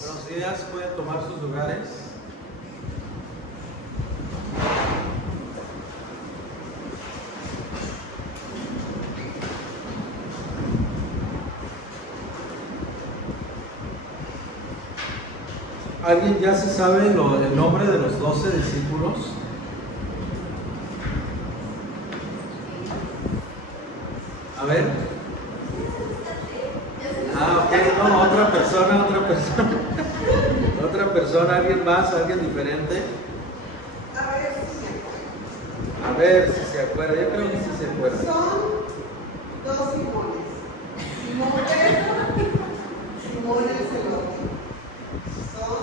Buenos días, pueden tomar sus lugares. ¿Alguien ya se sabe el nombre de los 12 discípulos? A ver. Ok, no, otra persona. Otra persona, alguien más, alguien diferente. A ver si se acuerda, yo creo que sí se acuerda. Son dos Simones. Simón Pedro, Simón el celote. Son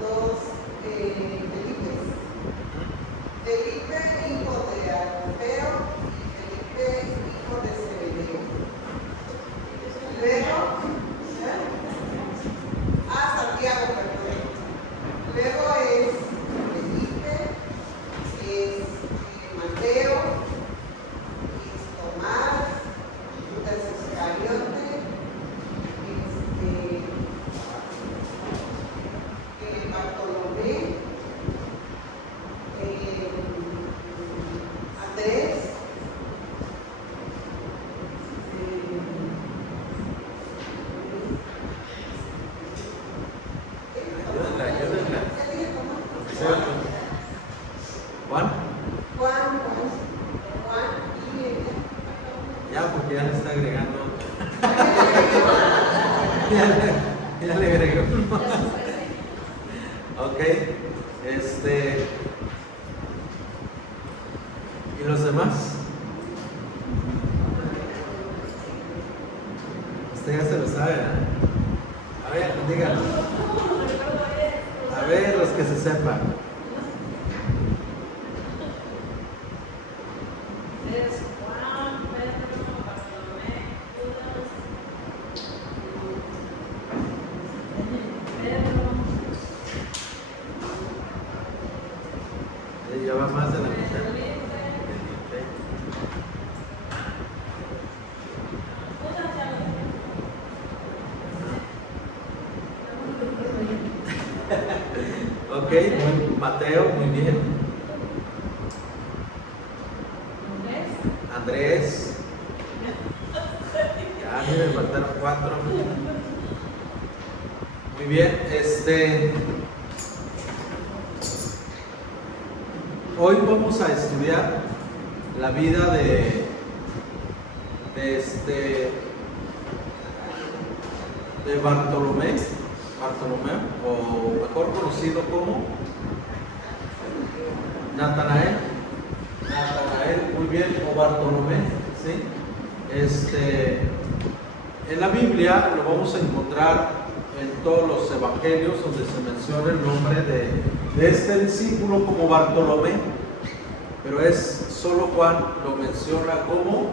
dos Felipes. Felipe, hijo de Alfeo, y Felipe, hijo de Zebedeo. Luego, Santiago, perdón. Luego es Felipe, es Mateo, es Tomás, Judas Iscariote, Bartolomé, Andrés, Ayúdenla. Juan, y ya porque ya le está agregando. ya le agregó. Ok, ¿y los demás? Usted ya se lo sabe, ¿eh? A ver, díganlo. A ver, los que se sepan. Es Juan, Pedro, Bartolomé, Judas, Pedro. Ya va más de la mitad. Felipe. Judas ya lo Ok, Mateo, muy bien. Andrés. Ya, a mí me faltaron 4. Muy bien, hoy vamos a estudiar la vida de Bartolomé, o mejor conocido como Natanael, muy bien, o Bartolomé, ¿sí? En la Biblia lo vamos a encontrar en todos los evangelios donde se menciona el nombre de este discípulo como Bartolomé, pero solo Juan lo menciona como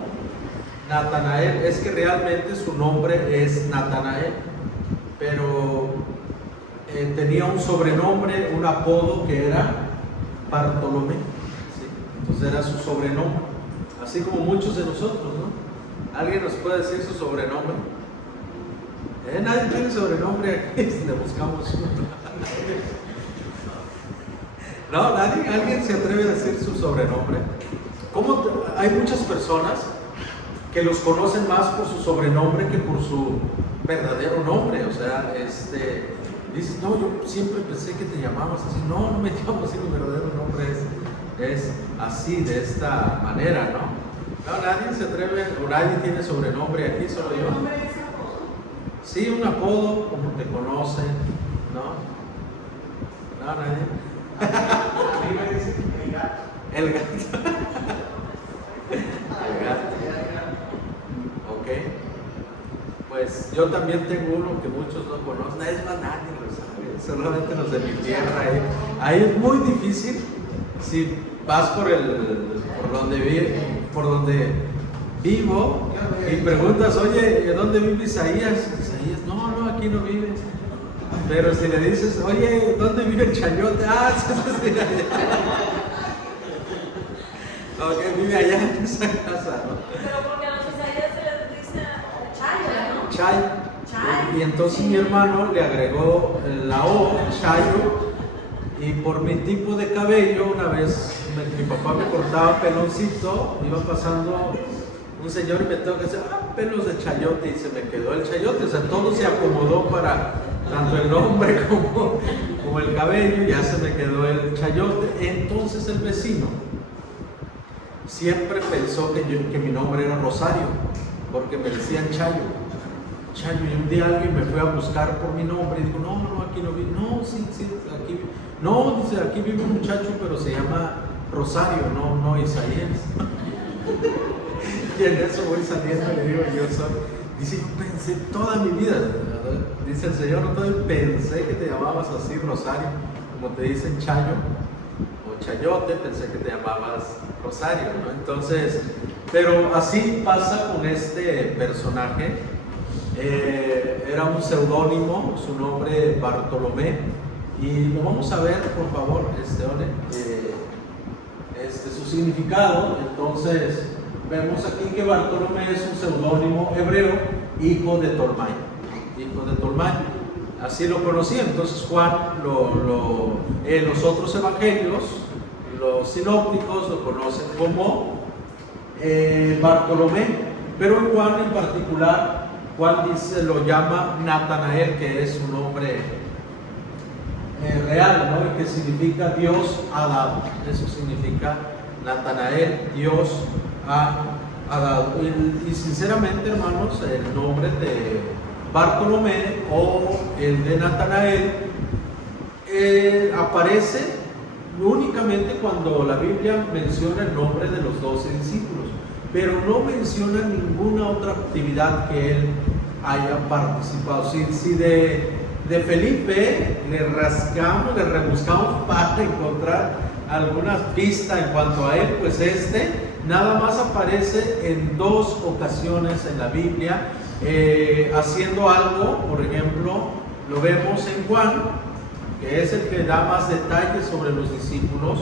Natanael. Es que realmente su nombre es Natanael, pero tenía un sobrenombre, un apodo que era Bartolomé, ¿sí? Entonces era su sobrenombre, así como muchos de nosotros, ¿no? ¿Alguien nos puede decir su sobrenombre? Nadie tiene sobrenombre aquí si le buscamos uno. No, nadie, alguien se atreve a decir su sobrenombre. Hay muchas personas que los conocen más por su sobrenombre que por su verdadero nombre. O sea, dices, no, yo siempre pensé que te llamabas así. No, no me llamo así, mi verdadero nombre es así, de esta manera, ¿no? No, nadie se atreve, o nadie tiene sobrenombre aquí, solo yo. Sí, un apodo, como te conocen, ¿no? No, nadie. A mí me dicen el gato. El gato. El gato. Ok. Pues yo también tengo uno que muchos no conocen. Es más, nadie lo sabe. Solamente los de mi tierra. Ahí es muy difícil. Si vas por donde vivo y preguntas, oye, ¿dónde vive Isaías? Isaías, no, aquí no vive. Pero si le dices, oye, ¿dónde vive el chayote? Sí, vive allá. Ok, vive allá en esa casa, ¿no? Pero porque a los Isaías se les dice Chayo, ¿no? Chay, Chay. Y entonces mi hermano le agregó la O, Chayo, y por mi tipo de cabello, una vez mi papá me cortaba peloncito, iba pasando un señor y me tengo que decir, pelos de chayote, y se me quedó el chayote, o sea, todo se acomodó para tanto el nombre como el cabello, ya se me quedó el chayote. Entonces el vecino siempre pensó que mi nombre era Rosario, porque me decían Chayo, y un día alguien me fue a buscar por mi nombre y dijo, no, aquí no vive, no, sí, aquí, no, dice, aquí vive un muchacho, pero se llama Rosario, no Isaías. Y en eso voy saliendo y le digo, yo soy, dice, yo pensé toda mi vida, dice el Señor, no pensé que te llamabas así, Rosario, como te dicen Chayo o Chayote, pensé que te llamabas Rosario, ¿no? Entonces, pero así pasa con este personaje. Era un seudónimo, su nombre Bartolomé, y lo vamos a ver, por favor, su significado. Entonces, vemos aquí que Bartolomé es un seudónimo hebreo, hijo de Tolmai, así lo conocía. Entonces Juan, los otros evangelios, los sinópticos lo conocen como Bartolomé, pero en Juan en particular, Juan lo llama Natanael, que es un nombre real, ¿no? Y que significa Dios ha dado. Eso significa Natanael, Dios ha dado. Y sinceramente, hermanos, el nombre de Bartolomé o el de Natanael aparece únicamente cuando la Biblia menciona el nombre de los 12 discípulos, pero no menciona ninguna otra actividad que él haya participado. Si de Felipe le rascamos, le rebuscamos para encontrar alguna pista en cuanto a él, pues nada más aparece en 2 ocasiones en la Biblia haciendo algo. Por ejemplo, lo vemos en Juan, que es el que da más detalles sobre los discípulos.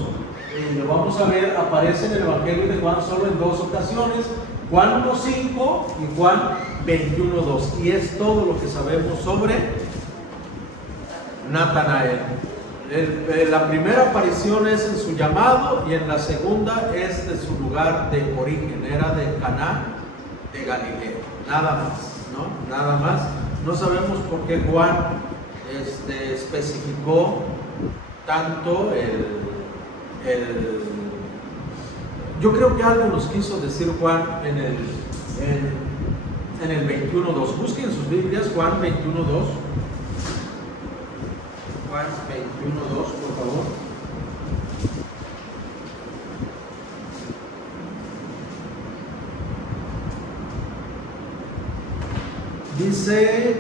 Lo vamos a ver, aparece en el Evangelio de Juan solo en 2 ocasiones, Juan 1:5 y Juan 21:2, y es todo lo que sabemos sobre Natanael. La primera aparición es en su llamado, y en la segunda es de su lugar de origen, era de Caná de Galilea, nada más. No sabemos por qué Juan especificó tanto yo creo que algo nos quiso decir Juan en el 21:2. Busquen sus Biblias, Juan 21:2. Juan 21:2, por favor. Dice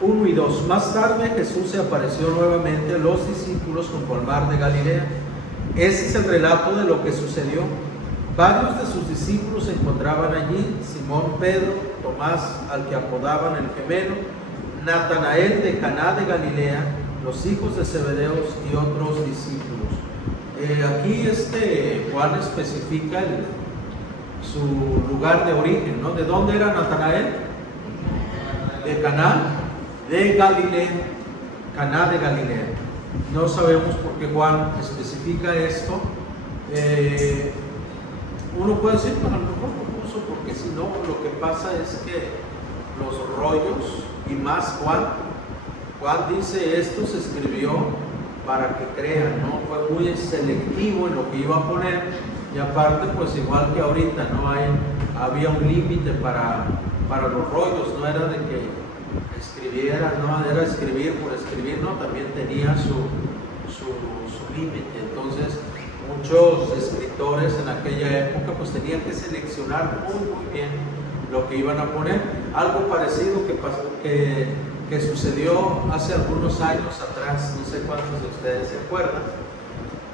1 y 2. Más tarde Jesús se apareció nuevamente a los discípulos junto al mar de Galilea. Ese es el relato de lo que sucedió. Varios de sus discípulos se encontraban allí: Simón Pedro, Tomás, al que apodaban el gemelo, Natanael de Caná de Galilea, los hijos de Zebedeos y otros discípulos. Aquí Juan especifica su lugar de origen, ¿no? ¿De dónde era Natanael? De Caná de Galilea, Caná de Galilea. No sabemos por qué Juan especifica esto. Uno puede decir, a lo mejor lo puso porque si no, lo que pasa es que los rollos, y más Juan dice, esto se escribió para que crean, ¿no? Fue muy selectivo en lo que iba a poner, y aparte, pues igual que ahorita, había un límite para los rollos, no era de que escribiera, no era escribir por escribir, no, también tenía su límite. Entonces muchos escritores en aquella época pues tenían que seleccionar muy bien lo que iban a poner. Algo parecido que sucedió hace algunos años atrás, no sé cuántos de ustedes se acuerdan,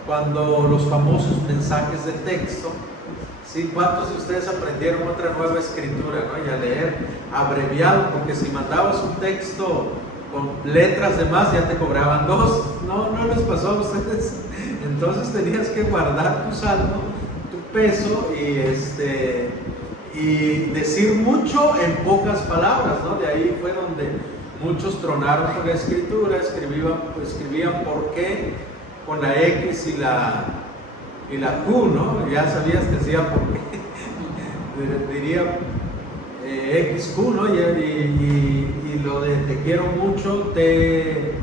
cuando los famosos mensajes de texto. ¿Sí? ¿Cuántos de ustedes aprendieron otra nueva escritura, ¿no? Y a leer abreviado? Porque si mandabas un texto con letras de más, ya te cobraban 2. No les pasó a ustedes. Entonces tenías que guardar tu saldo, tu peso, y decir mucho en pocas palabras, ¿no? De ahí fue donde muchos tronaron con la escritura, escribían por qué con la X y la Q, ¿no? Ya sabías que hacía por qué. Diría XQ, ¿no? Y lo de te quiero mucho, TKM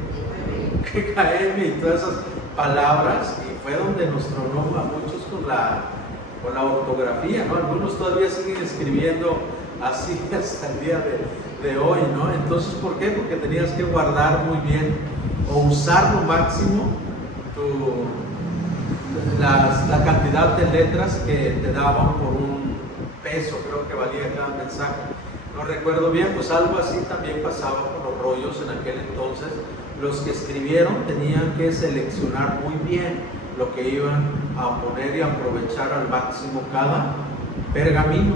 y todas esas palabras, y fue donde nos tronó a muchos con la ortografía, ¿no? Algunos todavía siguen escribiendo así hasta el día de hoy, ¿no? Entonces, ¿por qué? Porque tenías que guardar muy bien o usar lo máximo la cantidad de letras que te daban por un peso, creo que valía cada mensaje. No recuerdo bien, pues algo así también pasaba con los rollos en aquel entonces. Los que escribieron tenían que seleccionar muy bien lo que iban a poner y aprovechar al máximo cada pergamino,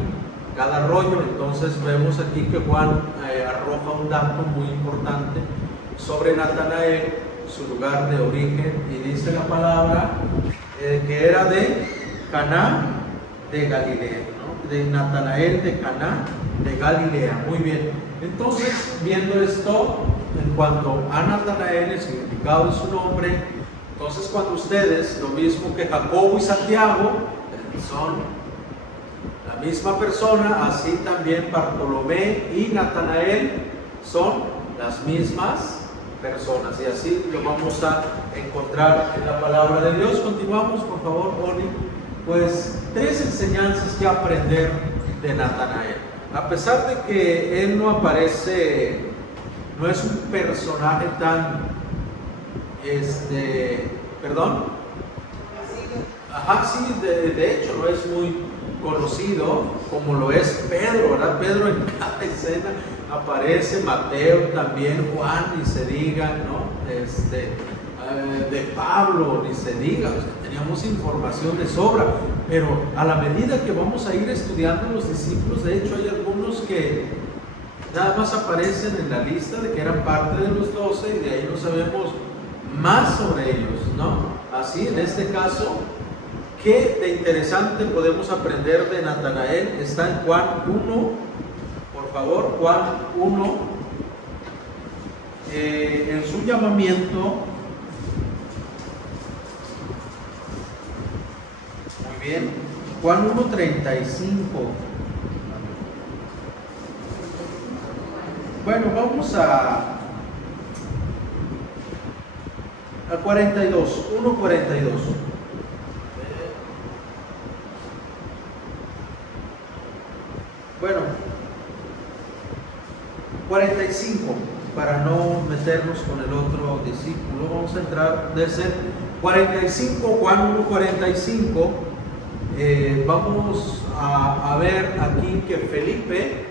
cada rollo. Entonces vemos aquí que Juan arroja un dato muy importante sobre Natanael, su lugar de origen, y dice la palabra que era de Caná de Galilea, ¿no? De Natanael de Caná de Galilea. Muy bien, entonces viendo esto en cuanto a Natanael, el significado de su nombre, entonces cuando ustedes, lo mismo que Jacobo y Santiago, son la misma persona, así también Bartolomé y Natanael son las mismas personas, y así lo vamos a encontrar en la palabra de Dios. Continuamos, por favor, Oli. Pues 3 enseñanzas que aprender de Natanael. A pesar de que él no aparece, no es un personaje tan, perdón, ajá, sí, de hecho no es muy conocido como lo es Pedro, ¿verdad? Pedro en cada escena aparece, Mateo también, Juan ni se diga, ¿no? De Pablo ni se diga. O sea, teníamos información de sobra, pero a la medida que vamos a ir estudiando los discípulos, de hecho hay algunos que nada más aparecen en la lista de que eran parte de los 12 y de ahí no sabemos más sobre ellos, ¿no? Así, en este caso, ¿qué de interesante podemos aprender de Natanael? Está en Juan 1, por favor, Juan 1, en su llamamiento. Muy bien, Juan 1:35. Bueno, vamos a 42, 1:42. Bueno, 45, para no meternos con el otro discípulo, vamos a entrar desde 45, Juan 1:45. Vamos a ver aquí que Felipe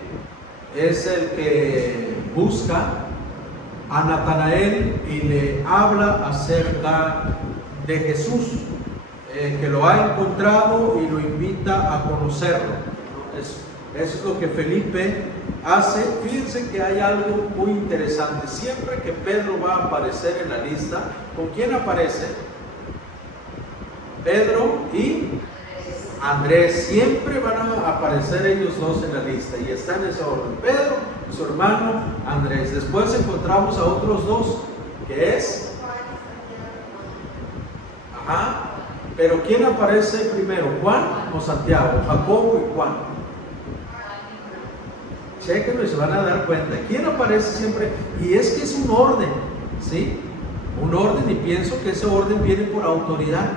es el que busca a Natanael y le habla acerca de Jesús, que lo ha encontrado y lo invita a conocerlo. Eso es lo que Felipe hace. Fíjense que hay algo muy interesante. Siempre que Pedro va a aparecer en la lista, ¿con quién aparece? Pedro y Andrés. Siempre van a aparecer ellos dos en la lista y están en ese orden: Pedro y su hermano Andrés. Después encontramos a otros dos, que es, pero ¿quién aparece primero, Juan o Santiago? Jacobo y Juan. Chéquenlo y se van a dar cuenta. ¿Quién aparece siempre? Y es que es un orden, ¿sí? Un orden, y pienso que ese orden viene por autoridad,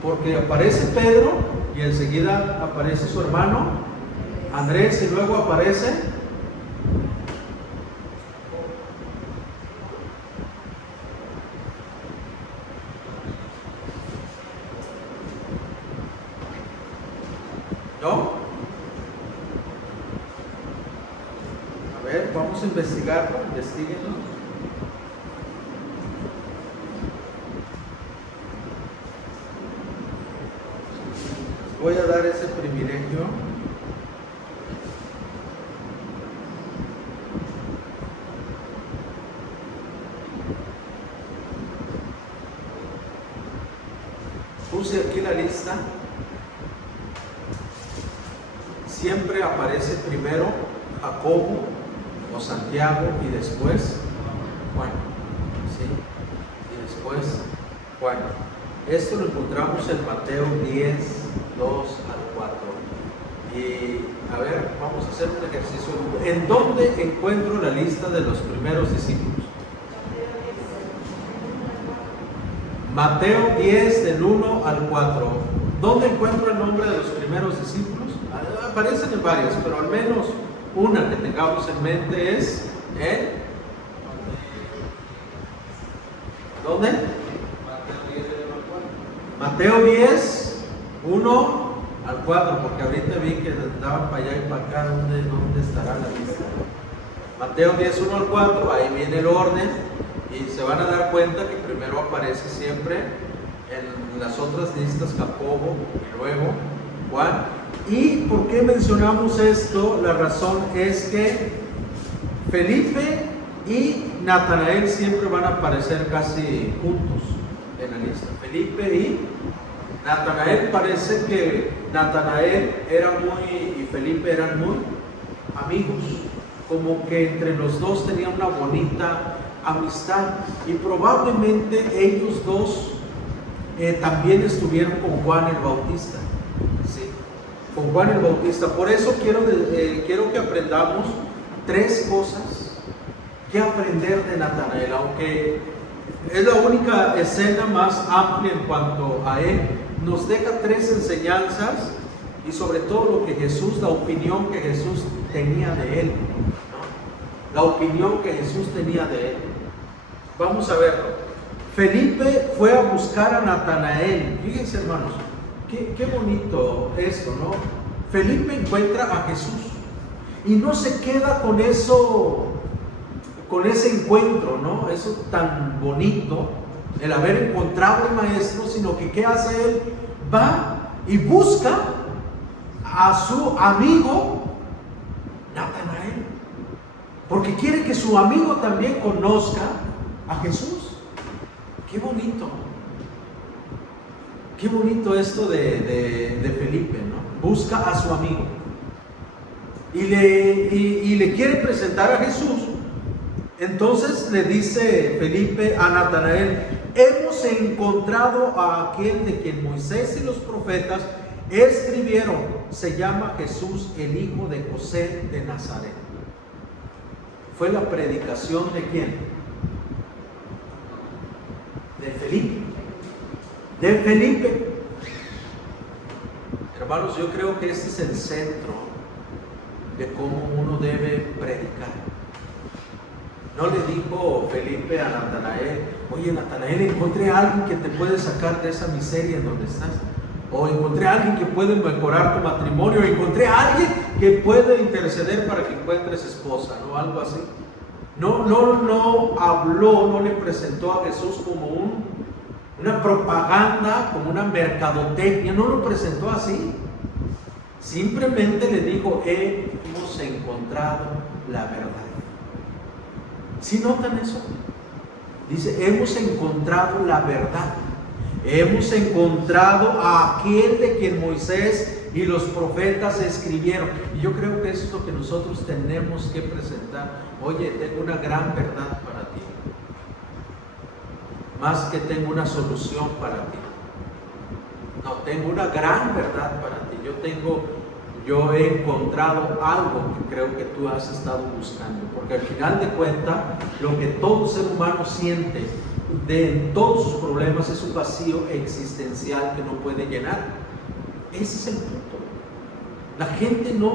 porque aparece Pedro y enseguida aparece su hermano Andrés y luego aparece ¿no? A ver, vamos a investigarlo, investiguenlo. Voy a dar ese privilegio. Puse aquí la lista. siempre aparece primero Jacobo o Santiago y después Juan, ¿sí? Y después Juan. Esto lo encontramos en Mateo 10, 2 al 4. Y a ver, vamos a hacer un ejercicio. ¿En dónde encuentro la lista de los primeros discípulos? Mateo 10, del 1 al 4. ¿Dónde encuentro el nombre de los primeros discípulos? Aparecen en varias, pero al menos una que tengamos en mente es en ¿dónde? Mateo 10, 1 al 4, porque ahorita vi que andaban para allá y para acá. ¿Dónde estará la lista? Mateo 10, 1 al 4, ahí viene el orden y se van a dar cuenta que primero aparece siempre en las otras listas Jacobo y luego Juan. ¿Y por qué mencionamos esto? La razón es que Felipe y Natanael siempre van a aparecer casi juntos en la lista. Felipe y Natanael, parece que Natanael y Felipe eran muy amigos, como que entre los dos tenían una bonita amistad, y probablemente ellos dos también estuvieron con Juan el Bautista, ¿sí? Con Juan el Bautista. Por eso quiero que aprendamos tres cosas que aprender de Natanael, aunque es la única escena más amplia en cuanto a él. Nos deja tres enseñanzas y sobre todo lo que Jesús, la opinión que Jesús tenía de él, ¿no? La opinión que Jesús tenía de él. Vamos a verlo. Felipe fue a buscar a Natanael. Fíjense, hermanos, qué bonito esto, ¿no? Felipe encuentra a Jesús y no se queda con eso, con ese encuentro, ¿no? Eso tan bonito, el haber encontrado al maestro, sino que ¿qué hace él? Va y busca a su amigo Natanael, porque quiere que su amigo también conozca a Jesús. Qué bonito. Qué bonito esto de Felipe, ¿no? Busca a su amigo y le quiere presentar a Jesús. Entonces le dice Felipe a Natanael: hemos encontrado a aquel de quien Moisés y los profetas escribieron. Se llama Jesús, el hijo de José de Nazaret. Fue la predicación ¿de quién? De Felipe. De Felipe. Hermanos, yo creo que este es el centro de cómo uno debe predicar. No le dijo Felipe a Natanael: oye, Natanael, encontré a alguien que te puede sacar de esa miseria en donde estás, o encontré a alguien que puede mejorar tu matrimonio, o encontré a alguien que puede interceder para que encuentres esposa, ¿no? Algo así. No habló, no le presentó a Jesús como una propaganda, como una mercadotecnia, no lo presentó así. Simplemente le dijo: hemos encontrado la verdad. ¿Sí notan eso? Dice: hemos encontrado la verdad. Hemos encontrado a aquel de quien Moisés y los profetas escribieron. Y yo creo que eso es lo que nosotros tenemos que presentar. Oye, tengo una gran verdad para ti. Más que tengo una solución para ti. No, tengo una gran verdad para ti. Yo he encontrado algo que creo que tú has estado buscando, porque al final de cuentas lo que todo ser humano siente de todos sus problemas es un vacío existencial que no puede llenar. Ese es el punto. La gente no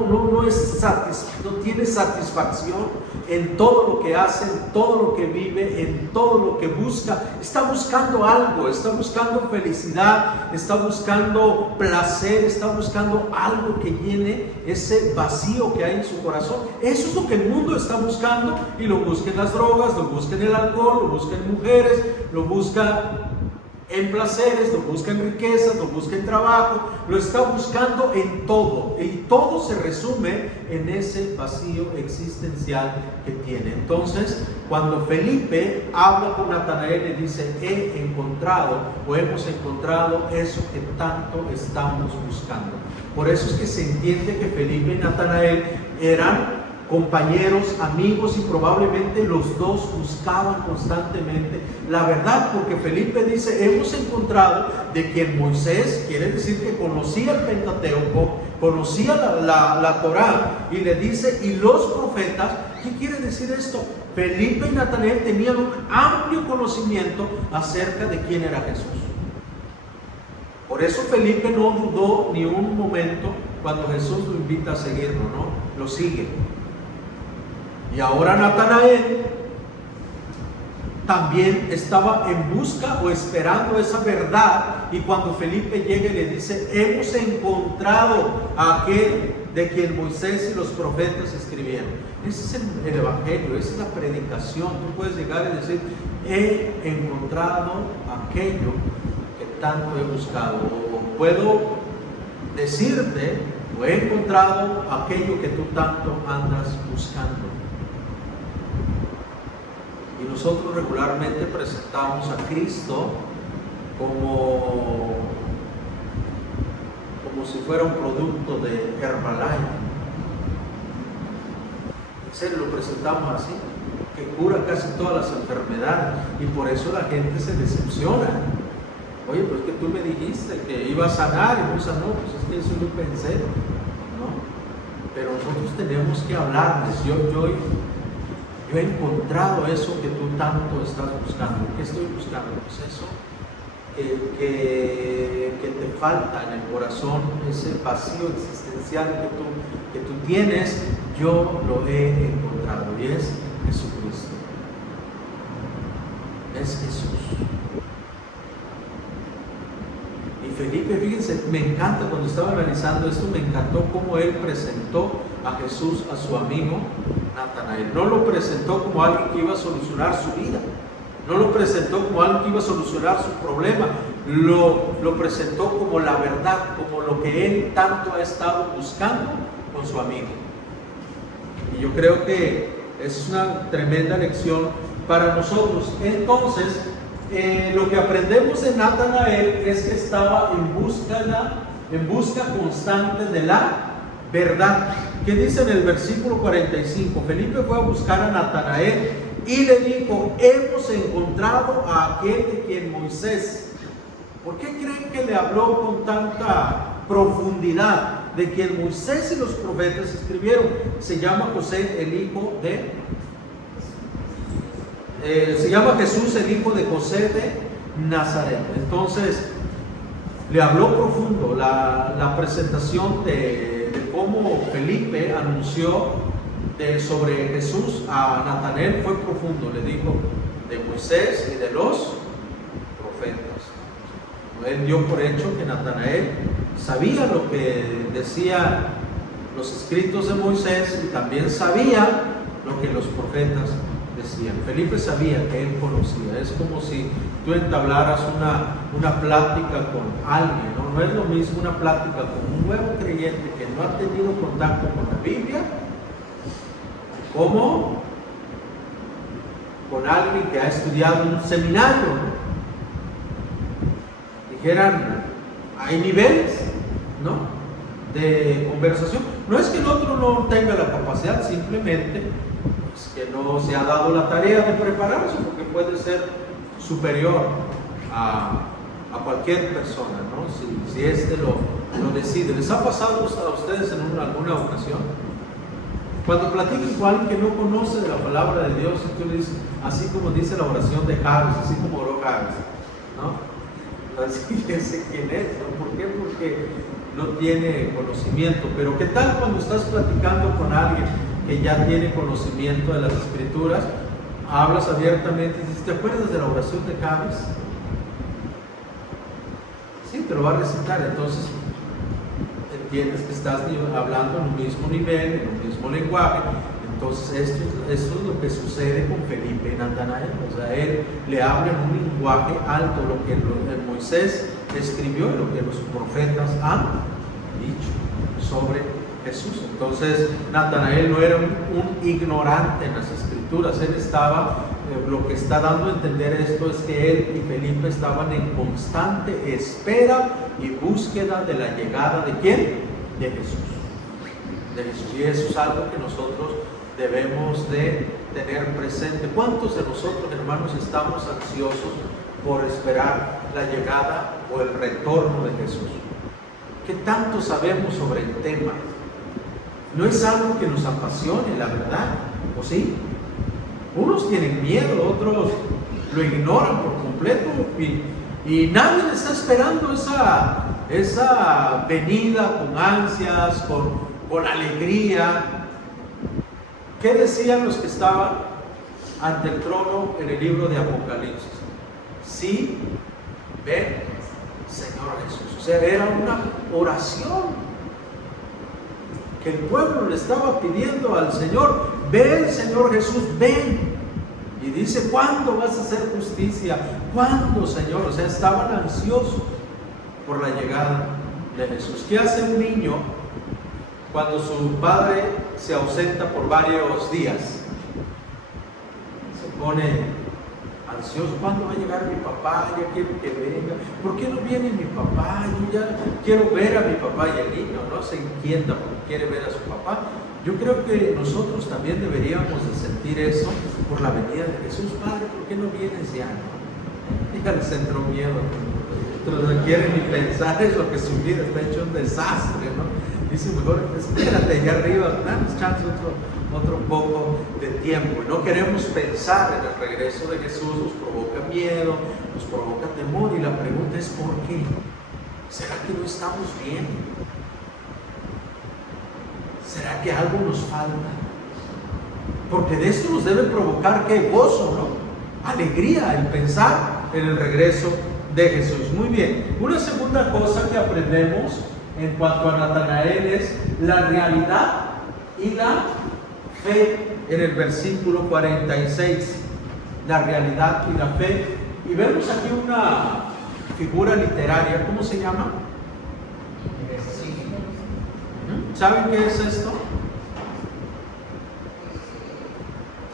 tiene satisfacción en todo lo que hace, en todo lo que vive, en todo lo que busca. Está buscando algo, está buscando felicidad, está buscando placer, está buscando algo que llene ese vacío que hay en su corazón. Eso es lo que el mundo está buscando, y lo busca en las drogas, lo busca en el alcohol, lo busca en mujeres, lo busca en placeres, lo busca en riquezas, lo busca en trabajo, lo está buscando en todo, y todo se resume en ese vacío existencial que tiene. Entonces, cuando Felipe habla con Natanael, le dice: he encontrado, o hemos encontrado eso que tanto estamos buscando. Por eso es que se entiende que Felipe y Natanael eran compañeros, amigos, y probablemente los dos buscaban constantemente la verdad, porque Felipe dice: hemos encontrado de quien Moisés, quiere decir que conocía el Pentateuco, conocía la Torá, y le dice: y los profetas. ¿Qué quiere decir esto? Felipe y Natanael tenían un amplio conocimiento acerca de quién era Jesús. Por eso Felipe no dudó ni un momento cuando Jesús lo invita a seguirlo, ¿no? Lo sigue. Y ahora Natanael también estaba en busca o esperando esa verdad, y cuando Felipe llega y le dice: hemos encontrado a aquel de quien Moisés y los profetas escribieron. Ese es el evangelio, esa es la predicación. Tú puedes llegar y decir: he encontrado aquello que tanto he buscado, o puedo decirte: o he encontrado aquello que tú tanto andas buscando. Y nosotros regularmente presentamos a Cristo como si fuera un producto de Herbalife. En serio, lo presentamos así, que cura casi todas las enfermedades, y por eso la gente se decepciona. Oye, pero es que tú me dijiste que iba a sanar y no sanó. Pues es que eso yo pensé, ¿no? Pero nosotros tenemos que hablarles. Yo he encontrado eso que tú tanto estás buscando. ¿Qué estoy buscando? Pues eso que te falta en el corazón, ese vacío existencial que tú tienes. Yo lo he encontrado, y es Jesucristo. Es Jesús. Y Felipe, fíjense, me encanta, cuando estaba analizando esto, me encantó cómo él presentó a Jesús a su amigo Natanael. No lo presentó como alguien que iba a solucionar su vida, no lo presentó como alguien que iba a solucionar su problema, lo presentó como la verdad, como lo que él tanto ha estado buscando con su amigo. Y yo creo que es una tremenda lección para nosotros. Entonces, lo que aprendemos de Natanael es que estaba en busca constante de la verdad. ¿Qué dice en el versículo 45? Felipe fue a buscar a Natanael y le dijo: hemos encontrado a aquel de quien Moisés. ¿Por qué creen que le habló con tanta profundidad? De quien Moisés y los profetas escribieron. Se llama José, el hijo de... se llama Jesús, el hijo de José de Nazaret. Entonces, le habló profundo. La presentación de cómo Felipe anunció sobre Jesús a Natanael fue profundo. Le dijo de Moisés y de los profetas. Él dio por hecho que Natanael sabía lo que decían los escritos de Moisés, y también sabía lo que los profetas decían. Felipe sabía que él conocía. Es como si tú entablaras una plática con alguien, ¿no? No es lo mismo una plática con un nuevo creyente que no ha tenido contacto con la Biblia, como con alguien que ha estudiado en un seminario, ¿no? Dijeran, hay niveles, ¿no?, de conversación. No es que el otro no tenga la capacidad, simplemente es que no se ha dado la tarea de prepararse, porque puede ser superior a cualquier persona, ¿no? Si éste lo decide. ¿Les ha pasado a ustedes en alguna ocasión? Cuando platican con alguien que no conoce de la palabra de Dios, y tú le dices, así como dice la oración de Javes, así como oró Javes, ¿no? Así que sé quién es, ¿no? ¿Por qué? Porque no tiene conocimiento. Pero ¿qué tal cuando estás platicando con alguien que ya tiene conocimiento de las Escrituras? Hablas abiertamente y dices, ¿te acuerdas de la oración de Javes? Sí, te lo va a recitar. Entonces entiendes que estás hablando en un mismo nivel, en un mismo lenguaje. Entonces esto es lo que sucede con Felipe y Natanael. O sea, él le habla en un lenguaje alto, lo que Moisés escribió y lo que los profetas han dicho sobre Jesús. Entonces Natanael no era un ignorante en las Escrituras. Él estaba, lo que está dando a entender esto es que él y Felipe estaban en constante espera y búsqueda de la llegada de ¿quién? de Jesús. Y eso es algo que nosotros debemos de tener presente. ¿Cuántos de nosotros, hermanos, estamos ansiosos por esperar la llegada o el retorno de Jesús? ¿Qué tanto sabemos sobre el tema? No es algo que nos apasione, la verdad, ¿o sí? Unos tienen miedo, otros lo ignoran por completo y nadie está esperando esa venida con ansias, con alegría. ¿Qué decían los que estaban ante el trono en el libro de Apocalipsis? Sí, ven, Señor Jesús. O sea, era una oración que el pueblo le estaba pidiendo al Señor: ven, Señor Jesús, ven. Y dice: ¿cuándo vas a hacer justicia? ¿Cuándo, Señor? O sea, estaban ansiosos por la llegada de Jesús. ¿Qué hace un niño cuando su padre se ausenta por varios días? Se pone ansioso: ¿cuándo va a llegar mi papá? Ya quiero que venga. ¿Por qué no viene mi papá? Yo ya quiero ver a mi papá. Y el niño no se inquieta porque quiere ver a su papá. Yo creo que nosotros también deberíamos de sentir eso por la venida de Jesús. Padre, ¿por qué no vienes ya? Ya les entró miedo. No quieren ni pensar eso, que su vida está hecho un desastre, ¿no? Dice: mejor espérate allá arriba, danos chance otro poco de tiempo. Y no queremos pensar en el regreso de Jesús. Nos provoca miedo, nos provoca temor. Y la pregunta es: ¿por qué? ¿Será que no estamos bien? ¿Será que algo nos falta? Porque de esto nos debe provocar ¿qué? Gozo, ¿no? Alegría, el pensar en el regreso de Jesús. Muy bien. Una segunda cosa que aprendemos en cuanto a Natanael es la realidad y la fe, en el versículo 46. La realidad y la fe. Y vemos aquí una figura literaria. ¿Cómo se llama? ¿Saben qué es esto?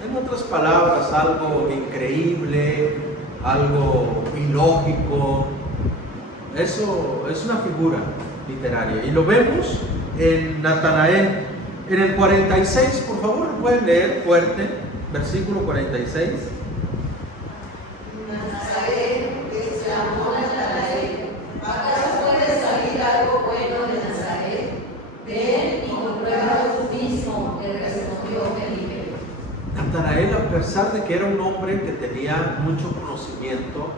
En otras palabras, algo increíble, algo ilógico. Eso es una figura literaria. Y lo vemos en Natanael. En el 46, por favor, pueden leer fuerte, versículo 46. Nazaret, exclamó Natanael, ¿acaso puede salir algo bueno de Nazaret? Ven y compruébalo tú mismo, le respondió Felipe. Natanael, a pesar de que era un hombre que tenía mucho conocimiento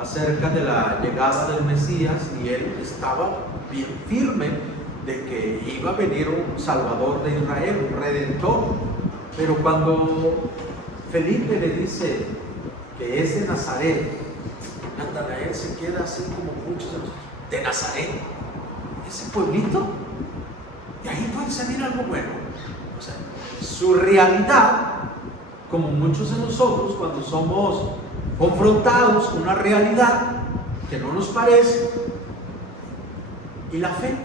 acerca de la llegada del Mesías, y él estaba bien firme de que iba a venir un Salvador de Israel, un Redentor. Pero cuando Felipe le dice que es de Nazaret, Natanael se queda así como muchos de nosotros: ¿de Nazaret? ¿Ese pueblito? ¿De ahí puede salir algo bueno? O sea, su realidad, como muchos de nosotros cuando somos confrontados con una realidad que no nos parece, y la fe.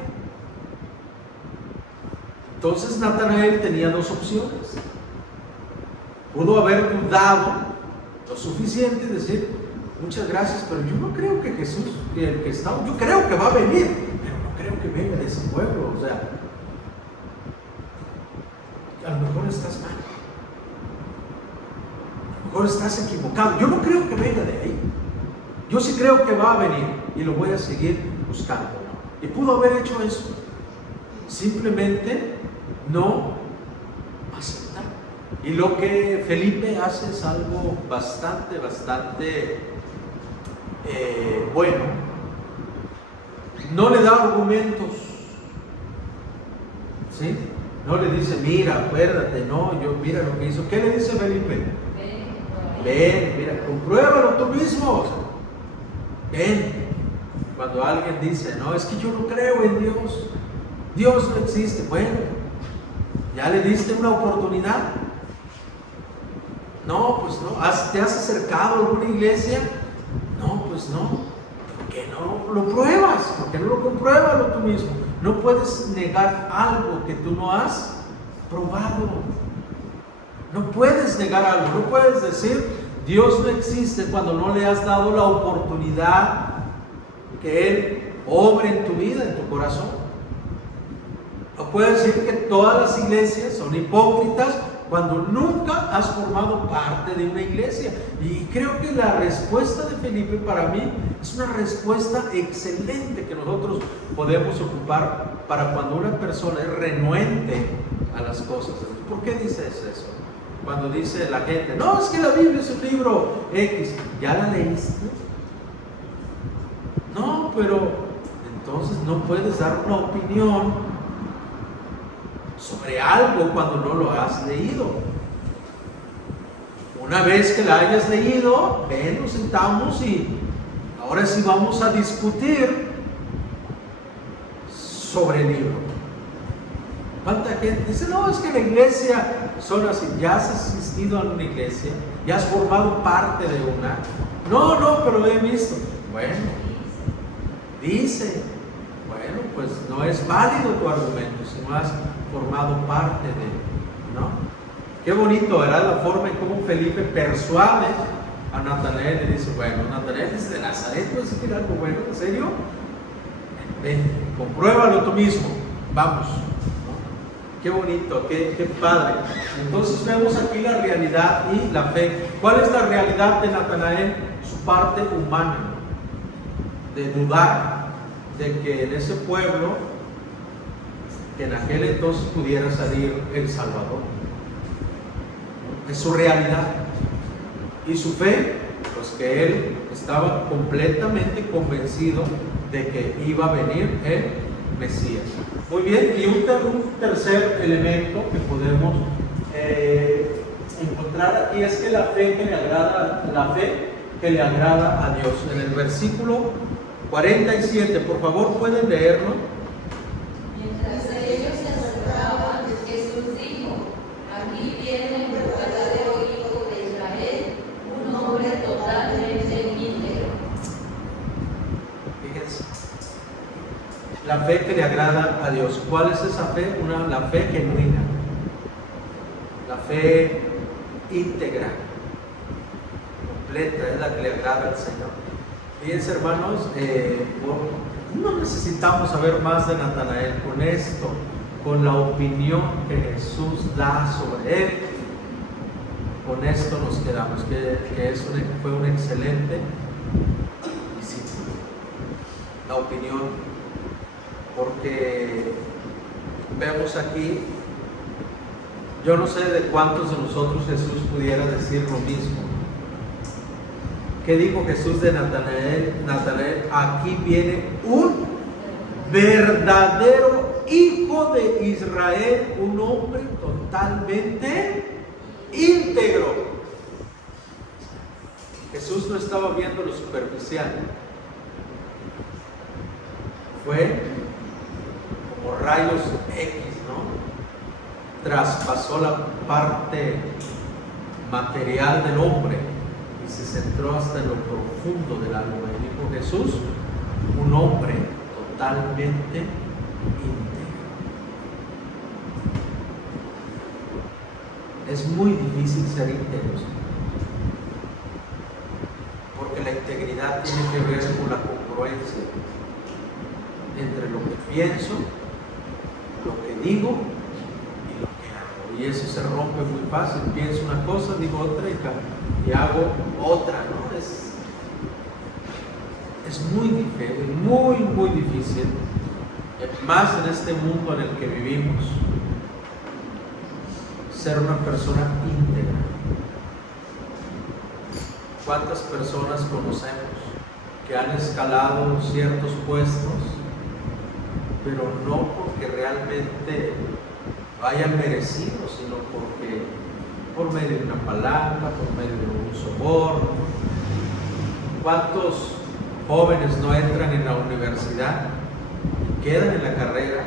Entonces Natanael tenía dos opciones. Pudo haber dudado lo suficiente y decir: muchas gracias, pero yo no creo que Jesús, que el que está, yo creo que va a venir, pero no creo que venga de ese pueblo. O sea, a lo mejor estás mal, a lo mejor estás equivocado. Yo no creo que venga de ahí. Yo sí creo que va a venir y lo voy a seguir buscando. Y pudo haber hecho eso. Simplemente no aceptar. Y lo que Felipe hace es algo bastante bueno. No le da argumentos, ¿sí? No le dice: mira, acuérdate, no, mira lo que hizo. ¿Qué le dice Felipe? Ven, mira, compruébalo tú mismo. Ven. Cuando alguien dice: no, es que yo no creo en Dios, Dios no existe. Bueno, ya le diste una oportunidad. No, pues no. ¿Te has acercado a alguna iglesia? No, pues no. ¿Por qué no lo pruebas? ¿Por qué no lo compruébalo tú mismo? No puedes negar algo que tú no has probado. No puedes negar algo. No puedes decir: Dios no existe, cuando no le has dado la oportunidad que Él obre en tu vida, en tu corazón. O puede decir que todas las iglesias son hipócritas cuando nunca has formado parte de una iglesia. Y creo que la respuesta de Felipe para mí es una respuesta excelente que nosotros podemos ocupar para cuando una persona es renuente a las cosas. ¿Por qué dices eso? Cuando dice la gente, no, es que la Biblia es un libro X, ¿ya la leíste? No, pero entonces no puedes dar una opinión sobre algo cuando no lo has leído. Una vez que la hayas leído, ven, nos sentamos y ahora sí vamos a discutir sobre el libro. ¿Cuánta gente dice, no, es que la iglesia son así? ¿Ya has asistido a una iglesia? ¿Ya has formado parte de una? No, pero he visto. Bueno, dice, bueno, pues no es válido tu argumento si no has formado parte de, ¿no? Qué bonito, ¿verdad? La forma en cómo Felipe persuade a Natanael y dice, bueno, Natanael es de Nazaret, ¿puedes decir algo bueno? ¿En serio? Ven, compruébalo tú mismo, vamos, ¿no? Qué bonito, qué padre. Entonces vemos aquí la realidad y la fe. ¿Cuál es la realidad de Natanael? Su parte humana, de dudar de que en ese pueblo, que en aquel entonces pudiera salir el Salvador. Es su realidad. Y su fe, pues que él estaba completamente convencido de que iba a venir el Mesías. Muy bien, y un tercer elemento que podemos encontrar aquí es que la fe que le agrada a Dios. En el versículo 47, por favor, pueden leerlo. Mientras ellos se acercaban, Jesús dijo, aquí viene el verdadero Hijo de Israel, un hombre totalmente íntegro. Fíjense, la fe que le agrada a Dios. ¿Cuál es esa fe? La fe genuina, la fe íntegra, completa, es la que le agrada al Señor. Fíjense, hermanos, no necesitamos saber más de Natanael. Con esto, con la opinión que Jesús da sobre él, con esto nos quedamos, que fue un excelente discípulo. La opinión, porque vemos aquí, yo no sé de cuántos de nosotros Jesús pudiera decir lo mismo. ¿Qué dijo Jesús de Natanael? Natanael, aquí viene un verdadero hijo de Israel, un hombre totalmente íntegro. Jesús no estaba viendo lo superficial. Fue como rayos X, ¿no? Traspasó la parte material del hombre y se centró hasta en lo profundo del alma. Y dijo Jesús, un hombre totalmente íntegro. Es muy difícil ser íntegros, porque la integridad tiene que ver con la congruencia entre lo que pienso, lo que digo y lo que hago. Y eso se rompe muy fácil. Pienso una cosa, digo otra y hago otra, ¿no? Es muy difícil, muy difícil, más en este mundo en el que vivimos, ser una persona íntegra. ¿Cuántas personas conocemos que han escalado ciertos puestos, pero no porque realmente lo hayan merecido, sino porque por medio de una palanca, por medio de un soborno? ¿Cuántos jóvenes no entran en la universidad y quedan en la carrera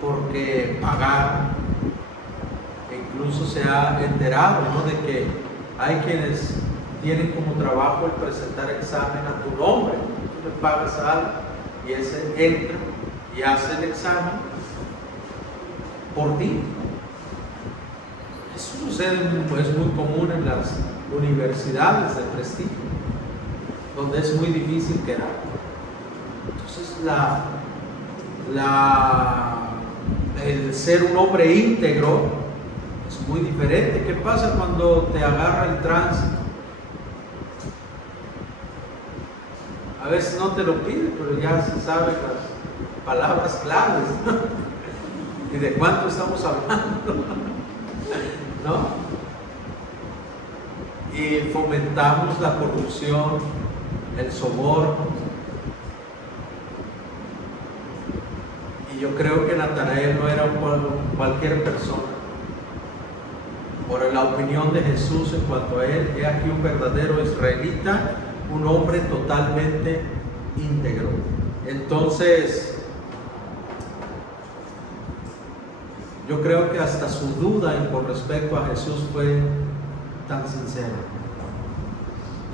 porque pagaron? Incluso se ha enterado, ¿no?, de que hay quienes tienen como trabajo el presentar examen a tu nombre. Tú le pagas a alguien y ese entra y hace el examen por ti. Eso sucede, es muy común en las universidades de prestigio, donde es muy difícil quedar. Entonces la el ser un hombre íntegro es muy diferente. ¿Qué pasa cuando te agarra el tránsito? A veces no te lo pide, pero ya se sabe las palabras claves, ¿no? ¿Y de cuánto estamos hablando? ¿No? Y fomentamos la corrupción, el soborno. Y yo creo que Natanael no era cualquier persona. Por la opinión de Jesús en cuanto a él, he aquí un verdadero israelita, un hombre totalmente íntegro. Entonces, yo creo que hasta su duda con respecto a Jesús fue tan sincera.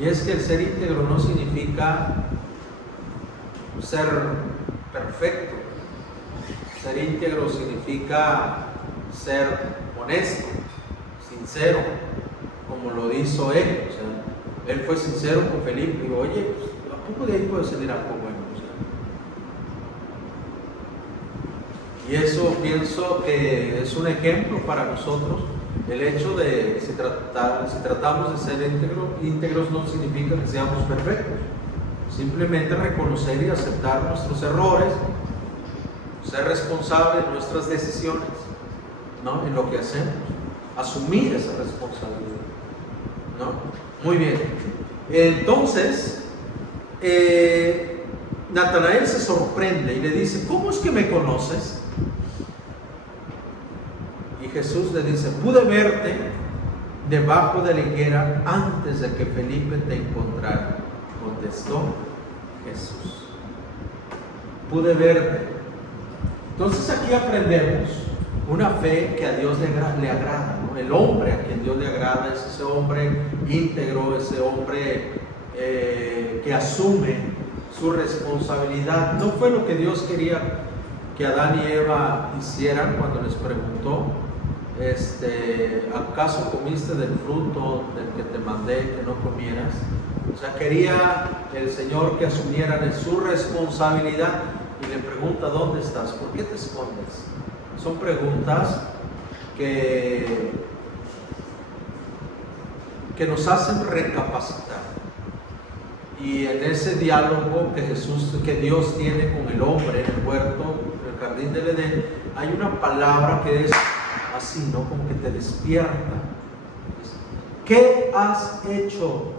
Y es que el ser íntegro no significa ser perfecto. Ser íntegro significa ser honesto, sincero, como lo hizo él. O sea, él fue sincero con Felipe y dijo, oye, pues, ¿a poco de ahí puede salir algo bueno? O sea, y eso pienso que es un ejemplo para nosotros. El hecho de, si tratamos de ser íntegros no significa que seamos perfectos. Simplemente reconocer y aceptar nuestros errores, ser responsable de nuestras decisiones, ¿no? En lo que hacemos, asumir esa responsabilidad, ¿no? Muy bien. Entonces, Natanael se sorprende y le dice, ¿cómo es que me conoces? Y Jesús le dice, pude verte debajo de la higuera antes de que Felipe te encontrara. Contestó Jesús. Pude verte. Entonces aquí aprendemos una fe que a Dios le agrada, ¿no? El hombre a quien Dios le agrada es ese hombre íntegro, ese hombre que asume su responsabilidad. No fue lo que Dios quería que Adán y Eva hicieran cuando les preguntó, ¿acaso comiste del fruto del que te mandé que no comieras? O sea, quería el Señor que asumieran su responsabilidad. Y le pregunta, ¿dónde estás? ¿Por qué te escondes? Son preguntas que nos hacen recapacitar. Y en ese diálogo que Dios tiene con el hombre en el huerto, en el jardín del Edén, hay una palabra que es así, ¿no? Como que te despierta. ¿Qué has hecho?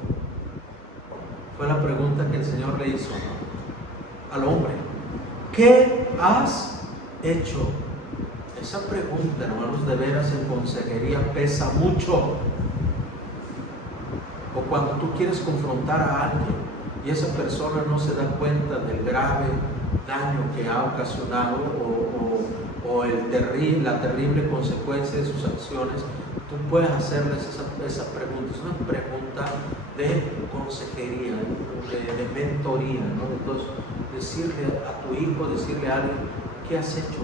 Fue la pregunta que el Señor le hizo al hombre. ¿Qué has hecho? Esa pregunta, hermanos, de veras en consejería pesa mucho. O cuando tú quieres confrontar a alguien y esa persona no se da cuenta del grave daño que ha ocasionado o la terrible consecuencia de sus acciones, tú puedes hacerles esa pregunta. Es una pregunta de consejería, de mentoría, ¿no? Entonces, decirle a tu hijo, decirle a alguien, ¿qué has hecho?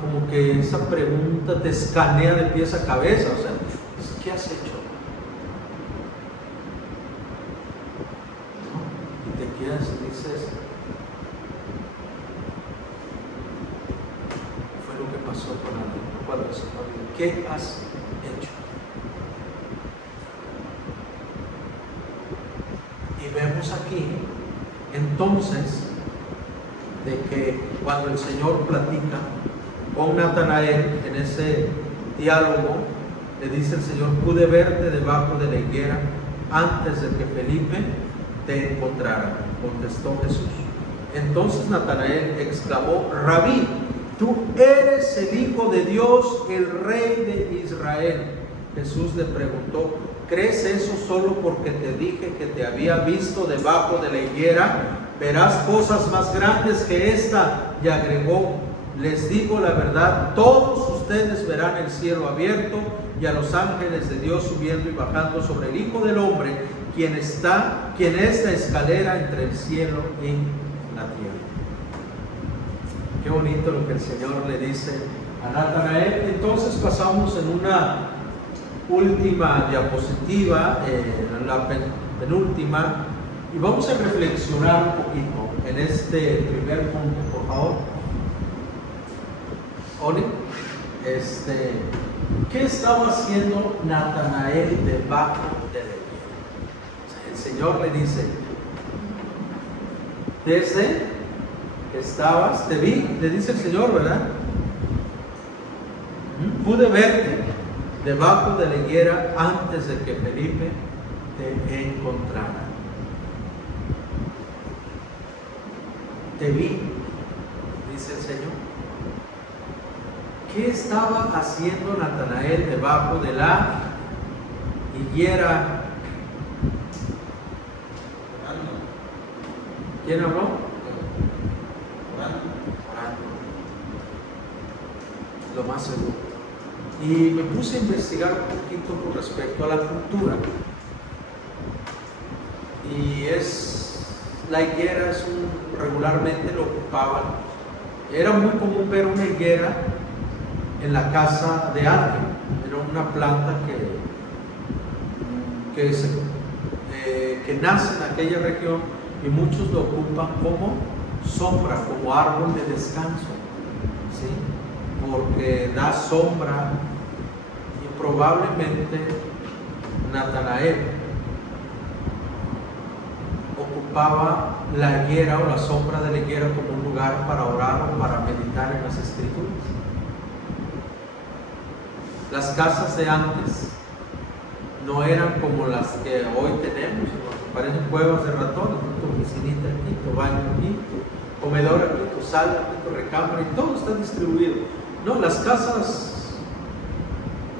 Como que esa pregunta te escanea de pies a cabeza, o sea, ¿qué has hecho? ¿No? Y te quedas y dices, fue lo que pasó con alguien, cuando el Señor dijo, ¿qué has hecho? Y vemos aquí, entonces, de que cuando el Señor platica con Natanael en ese diálogo, le dice el Señor, pude verte debajo de la higuera antes de que Felipe te encontrara. Contestó Jesús. Entonces Natanael exclamó, Rabí, tú eres el Hijo de Dios, el Rey de Israel. Jesús le preguntó, ¿crees eso solo porque te dije que te había visto debajo de la higuera? Verás cosas más grandes que esta. Y agregó, les digo la verdad, todos ustedes verán el cielo abierto y a los ángeles de Dios subiendo y bajando sobre el Hijo del Hombre, quien es la escalera entre el cielo y la tierra. Qué bonito lo que el Señor le dice a Natanael. Entonces pasamos en una última diapositiva, la penúltima, y vamos a reflexionar un poquito en este primer punto. favor. Oli, ¿qué estaba haciendo Natanael debajo de la higuera? O sea, el Señor le dice, desde que estabas, te vi, le dice el Señor, ¿verdad? Pude verte debajo de la higuera antes de que Felipe te encontrara. Te vi, dice el Señor. ¿Qué estaba haciendo Natanael debajo de la higuera? ¿Quién habló? Orando. Lo más seguro. Y me puse a investigar un poquito con respecto a la cultura. Y la higuera regularmente lo ocupaban. Era muy común ver una higuera en la casa de alguien. Era una planta que nace en aquella región y muchos lo ocupan como sombra, como árbol de descanso, ¿sí? Porque da sombra y probablemente Natanael ocupaba la higuera o la sombra de la higuera como un lugar para orar o para meditar en las Escrituras. Las casas de antes no eran como las que hoy tenemos, que parecen cuevas de ratones, tu oficinita aquí, tu baño aquí, tu comedor aquí, tu sala aquí, tu recámara, y todo está distribuido. No, las casas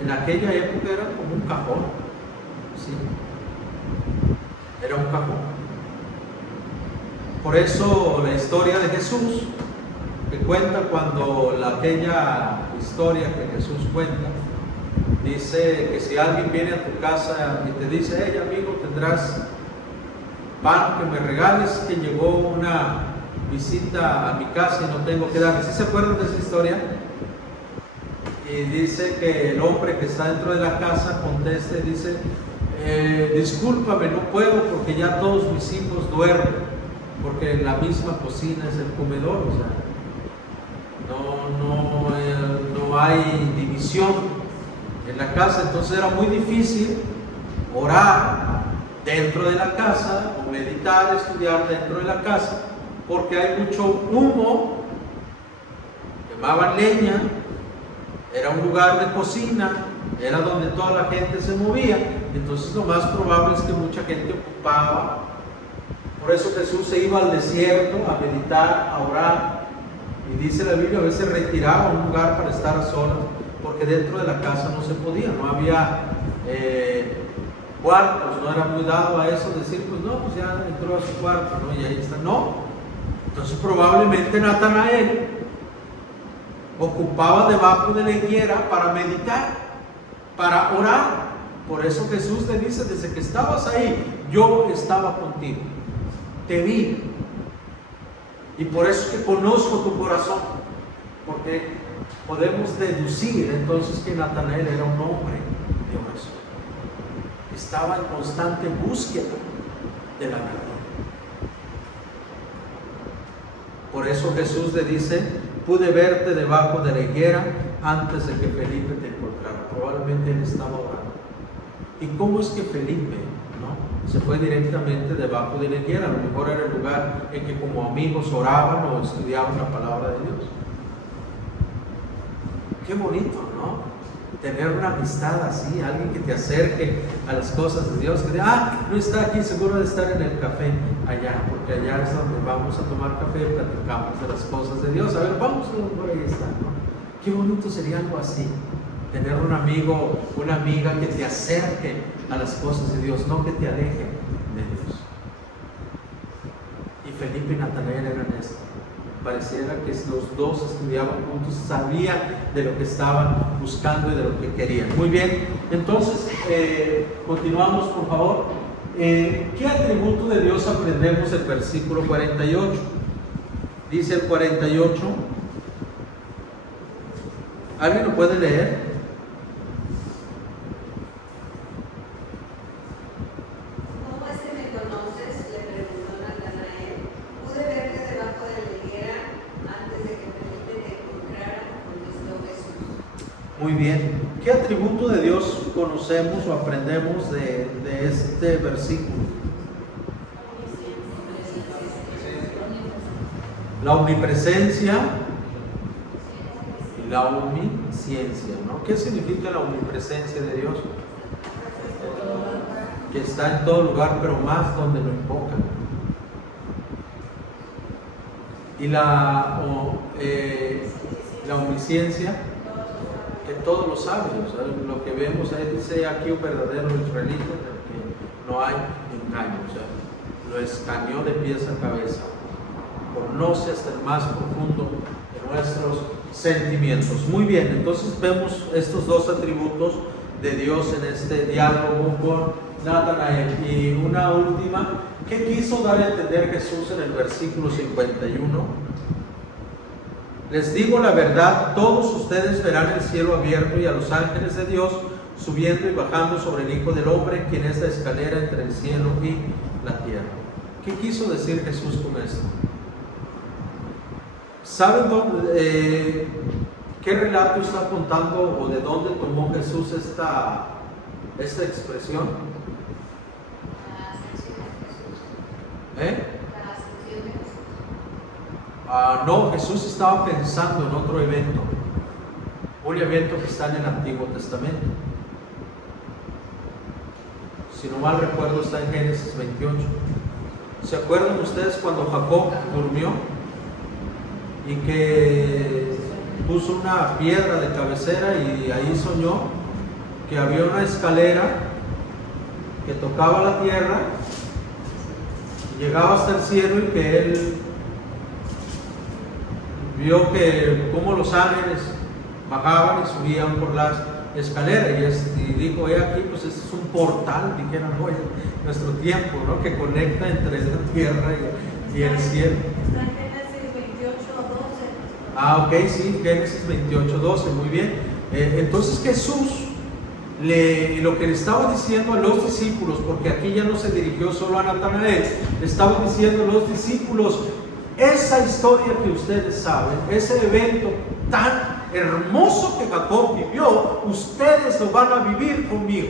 en aquella época eran como un cajón, ¿sí? Era un cajón. Por eso la historia de Jesús, que cuenta aquella historia que Jesús cuenta, dice que si alguien viene a tu casa y te dice, hey amigo, tendrás pan que me regales, que llegó una visita a mi casa y no tengo que darle. ¿Sí se acuerdan de esa historia? Y dice que el hombre que está dentro de la casa contesta y dice, discúlpame, no puedo porque ya todos mis hijos duermen, porque en la misma cocina es el comedor, o sea, no hay división en la casa. Entonces era muy difícil orar dentro de la casa o meditar, estudiar dentro de la casa, porque hay mucho humo, quemaban leña, era un lugar de cocina, era donde toda la gente se movía. Entonces lo más probable es que mucha gente ocupaba. Por eso Jesús se iba al desierto a meditar, a orar, y dice la Biblia, a veces retiraba a un lugar para estar a solas, porque dentro de la casa no se podía, no había cuartos, no era muy dado a eso, decir, pues no, pues ya entró a su cuarto, ¿no? Y ahí está, no. Entonces probablemente Natanael ocupaba debajo de la higuera para meditar, para orar. Por eso Jesús le dice, desde que estabas ahí, yo estaba contigo, te vi, y por eso es que conozco tu corazón, porque podemos deducir entonces que Natanael era un hombre de oración, estaba en constante búsqueda de la verdad. Por eso Jesús le dice, pude verte debajo de la higuera antes de que Felipe te encontrara. Probablemente él estaba orando. ¿Y cómo es que Felipe se fue directamente debajo de la higuera? A lo mejor era el lugar en que como amigos oraban o estudiaban la palabra de Dios. Qué bonito, ¿no? Tener una amistad así, alguien que te acerque a las cosas de Dios, que diga, no está aquí, seguro de estar en el café allá, porque allá es donde vamos a tomar café y platicamos de las cosas de Dios. A ver, vamos, por ahí está, ¿no? Qué bonito sería algo así, tener un amigo, una amiga que te acerque a las cosas de Dios, no que te aleje de Dios. Y Felipe y Natanael eran esto. Pareciera que los dos estudiaban juntos, sabían de lo que estaban buscando y de lo que querían. Muy bien, entonces continuamos, por favor. ¿Qué atributo de Dios aprendemos del versículo 48? Dice el 48. ¿Alguien lo puede leer? ¿Cómo es que me conoces?, le preguntó Natanael. Pude verte debajo de la higuera Muy bien. ¿Qué atributo de Dios conocemos o aprendemos de este versículo? La omnipresencia y la omnisciencia, ¿no? ¿Qué significa la omnipresencia de Dios? Que está en todo lugar, pero más donde lo invocan. Y la omnisciencia, que todo lo sabe. O sea, lo que vemos ahí dice aquí un verdadero israelita, que no hay engaño. O sea, lo escaneó de pies a cabeza. Conoce hasta el más profundo de nuestros sentimientos. Muy bien, entonces vemos estos dos atributos de Dios en este diálogo con Natanael. Y una última, ¿qué quiso dar a entender Jesús en el versículo 51? Les digo la verdad, todos ustedes verán el cielo abierto y a los ángeles de Dios subiendo y bajando sobre el Hijo del Hombre, quien es la escalera entre el cielo y la tierra. ¿Qué quiso decir Jesús con esto? ¿Saben qué relato está contando o de dónde tomó Jesús esta expresión? La ascensión de Jesús. ¿Eh? La ascensión de Jesús. No, Jesús estaba pensando en otro evento, un evento que está en el Antiguo Testamento. Si no mal recuerdo, está en Génesis 28. ¿Se acuerdan ustedes cuando Jacob durmió y que puso una piedra de cabecera y ahí soñó que había una escalera que tocaba la tierra y llegaba hasta el cielo, y que él vio que como los ángeles bajaban y subían por las escaleras, y dijo, aquí pues este es un portal, dijeron hoy en nuestro tiempo, ¿no? Que conecta entre la tierra y el cielo. Está en Génesis 28:12. Ok, sí, Génesis 28:12, muy bien. Entonces Jesús, lo que le estaba diciendo a los discípulos, porque aquí ya no se dirigió solo a Natanael, le estaba diciendo a los discípulos, esa historia que ustedes saben, ese evento tan hermoso que Jacob vivió, ustedes lo van a vivir conmigo.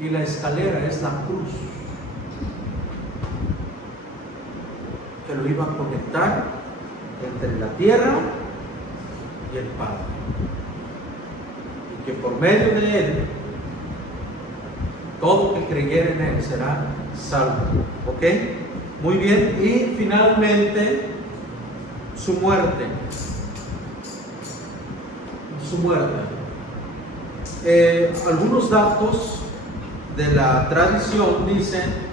Y la escalera es la cruz, que lo iba a conectar entre la tierra y el Padre, y que por medio de él todo que creyera en él será salvo. ¿Ok? Muy bien. Y finalmente su muerte. Algunos datos de la tradición dicen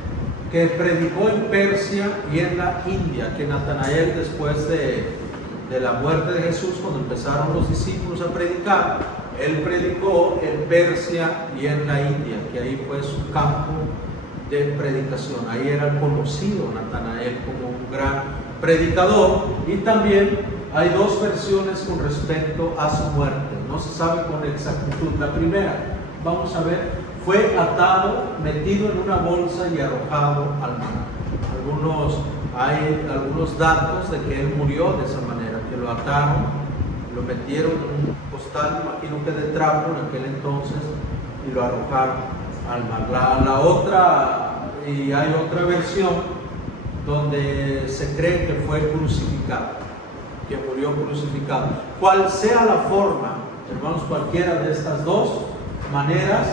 que predicó en Persia y en la India, que Natanael, después de la muerte de Jesús, cuando empezaron los discípulos a predicar, él predicó en Persia y en la India, que ahí fue su campo de predicación. Ahí era conocido Natanael como un gran predicador. Y también hay dos versiones con respecto a su muerte, no se sabe con exactitud. La primera, vamos a ver, fue atado, metido en una bolsa y arrojado al mar. Hay algunos datos de que él murió de esa manera, que lo ataron, lo metieron en un costal, imagino que de trapo en aquel entonces, y lo arrojaron al mar. La otra, y hay otra versión donde se cree que fue crucificado, que murió crucificado. Cual sea la forma, hermanos, cualquiera de estas dos maneras,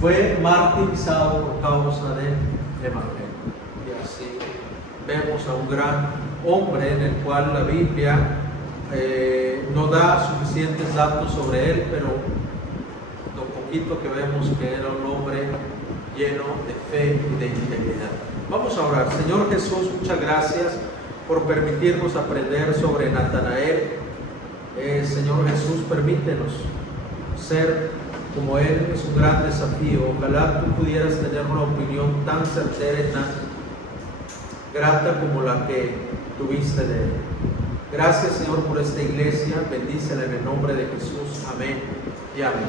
fue martirizado por causa del Evangelio. Y así vemos a un gran hombre en el cual la Biblia no da suficientes datos sobre él, pero lo poquito que vemos que era un hombre lleno de fe y de integridad. Vamos a orar. Señor Jesús, muchas gracias por permitirnos aprender sobre Natanael. Señor Jesús, permítenos ser como él, es un gran desafío. Ojalá tú pudieras tener una opinión tan certera y tan grata como la que tuviste de él. Gracias, Señor, por esta iglesia. Bendícela en el nombre de Jesús. Amén y amén.